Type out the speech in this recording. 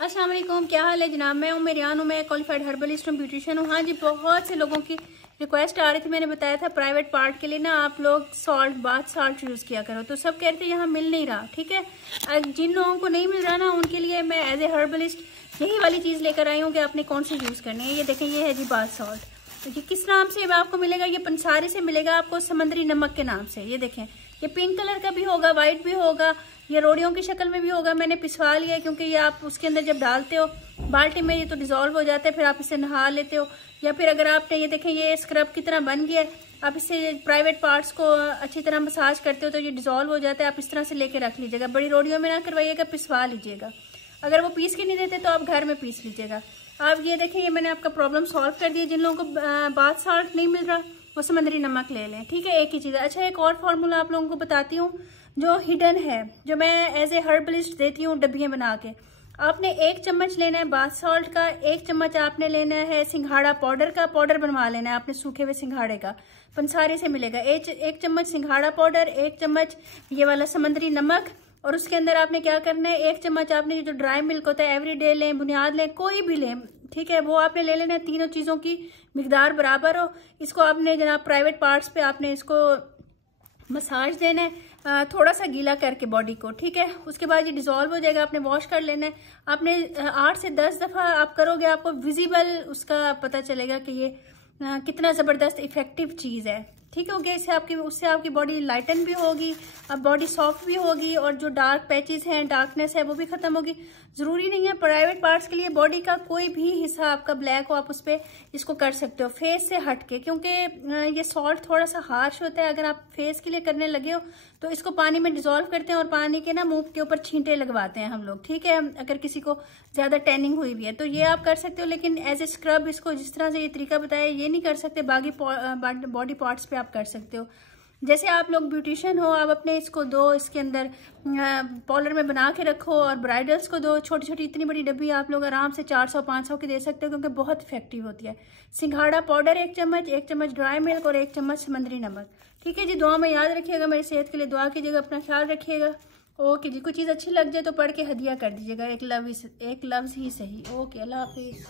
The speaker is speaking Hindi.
अस्सलाम वालेकुम, क्या हाल है जनाब। मैं उमेरियान हूँ, मैं क्वालिफाइड हर्बलिस्ट हूँ, ब्यूटिशियन हूँ। हाँ जी, बहुत से लोगों की रिक्वेस्ट आ रही थी। मैंने बताया था प्राइवेट पार्ट के लिए ना आप लोग सॉल्ट, बाथ सॉल्ट यूज़ किया करो, तो सब कह रहे थे यहाँ मिल नहीं रहा। ठीक है, जिन लोगों को नहीं मिल रहा ना उनके लिए मैं एज ए हर्बलिस्ट यही वाली चीज़ लेकर आई हूँ कि आपने कौन सी यूज़ करनी है। ये देखें, ये है जी बाथ सॉल्ट। तो ये किस नाम से आपको मिलेगा? ये पंसारी से मिलेगा आपको, समंदरी नमक के नाम से। ये देखें, ये पिंक कलर का भी होगा, व्हाइट भी होगा, ये रोड़ियों की शक्ल में भी होगा। मैंने पिसवा लिया है क्योंकि ये आप उसके अंदर जब डालते हो बाल्टी में ये तो डिजोल्व हो जाता है, फिर आप इसे नहा लेते हो। या फिर अगर आपने ये देखें, ये स्क्रब की तरह बन गया है, आप इससे प्राइवेट पार्ट्स को अच्छी तरह मसाज करते हो तो ये डिजोल्व हो जाता है। आप इस तरह से लेके रख लीजिएगा, बड़ी रोड़ियों में ना करवाइएगा, पिसवा लीजिएगा। अगर वो पीस के नहीं देते तो आप घर में पीस लीजिएगा। आप ये देखें, ये मैंने आपका प्रॉब्लम सॉल्व कर दिया। जिन लोगों को बाथ सॉल्ट नहीं मिल रहा वो समंदरी नमक ले लें। ठीक है, एक ही चीज़ है। अच्छा, एक और फार्मूला आप लोगों को बताती हूँ जो हिडन है, जो मैं एज ए हर्बलिस्ट देती हूँ डब्बियाँ बना के। आपने 1 चम्मच लेना है बाथ सॉल्ट का, 1 चम्मच आपने लेना है सिंघाड़ा पाउडर का, पाउडर बनवा लेना है आपने सूखे हुए सिंघाड़े का, पंसारी से मिलेगा। 1 चम्मच सिंघाड़ा पाउडर, 1 चम्मच ये वाला समंदरी नमक, और उसके अंदर आपने क्या करना है, 1 चम्मच आपने जो ड्राई मिल्क होता है एवरीडे लें, बुनियाद लें, कोई भी लें। ठीक है, वो आपने ले लेना है। तीनों चीज़ों की मिकदार बराबर हो। इसको आपने जनाब प्राइवेट पार्ट्स पे आपने इसको मसाज देना है, थोड़ा सा गीला करके बॉडी को। ठीक है, उसके बाद ये डिजोल्व हो जाएगा, आपने वॉश कर लेना है। आपने 8 से 10 दफ़ा आप करोगे, आपको विजिबल उसका पता चलेगा कि ये कितना ज़बरदस्त इफेक्टिव चीज़ है। ठीक है, इससे उससे आपकी बॉडी लाइटन भी होगी, अब बॉडी सॉफ्ट भी होगी, और जो डार्क पैचेस हैं, डार्कनेस है, वो भी खत्म होगी। ज़रूरी नहीं है प्राइवेट पार्ट्स के लिए बॉडी का कोई भी हिस्सा आपका ब्लैक हो, आप उस पर इसको कर सकते हो फेस से हट के, क्योंकि ये सॉल्ट थोड़ा सा हार्श होता है। अगर आप फेस के लिए करने लगे हो तो इसको पानी में डिजोल्व करते हैं और पानी के ना मुंह के ऊपर छींटे लगवाते हैं हम लोग। ठीक है, अगर किसी को ज़्यादा टैनिंग हुई भी है तो ये आप कर सकते हो, लेकिन एज ए स्क्रब इसको जिस तरह से ये तरीका बताया ये नहीं कर सकते। बाकी बॉडी पार्ट्स पे आप कर सकते हो। जैसे आप लोग ब्यूटिशियन हो, आप अपने इसको दो, इसके अंदर पॉलर में बना के रखो, और ब्राइडल्स को दो। छोटी छोटी इतनी बड़ी डब्बी आप लोग आराम से 400-500 की दे सकते हो, क्योंकि बहुत इफेक्टिव होती है। सिंघाड़ा पाउडर 1 चम्मच, 1 चम्मच ड्राई मिल्क और 1 चम्मच समंदरी नमक। ठीक है जी, दुआ में याद रखिएगा, मेरी सेहत के लिए दुआ कीजिएगा, अपना ख्याल रखिएगा। ओके जी, कोई चीज़ अच्छी लग जाए तो पढ़ के हदिया कर दीजिएगा, एक लफ्ज़ ही सही। ओके, अल्लाह हाफिज़।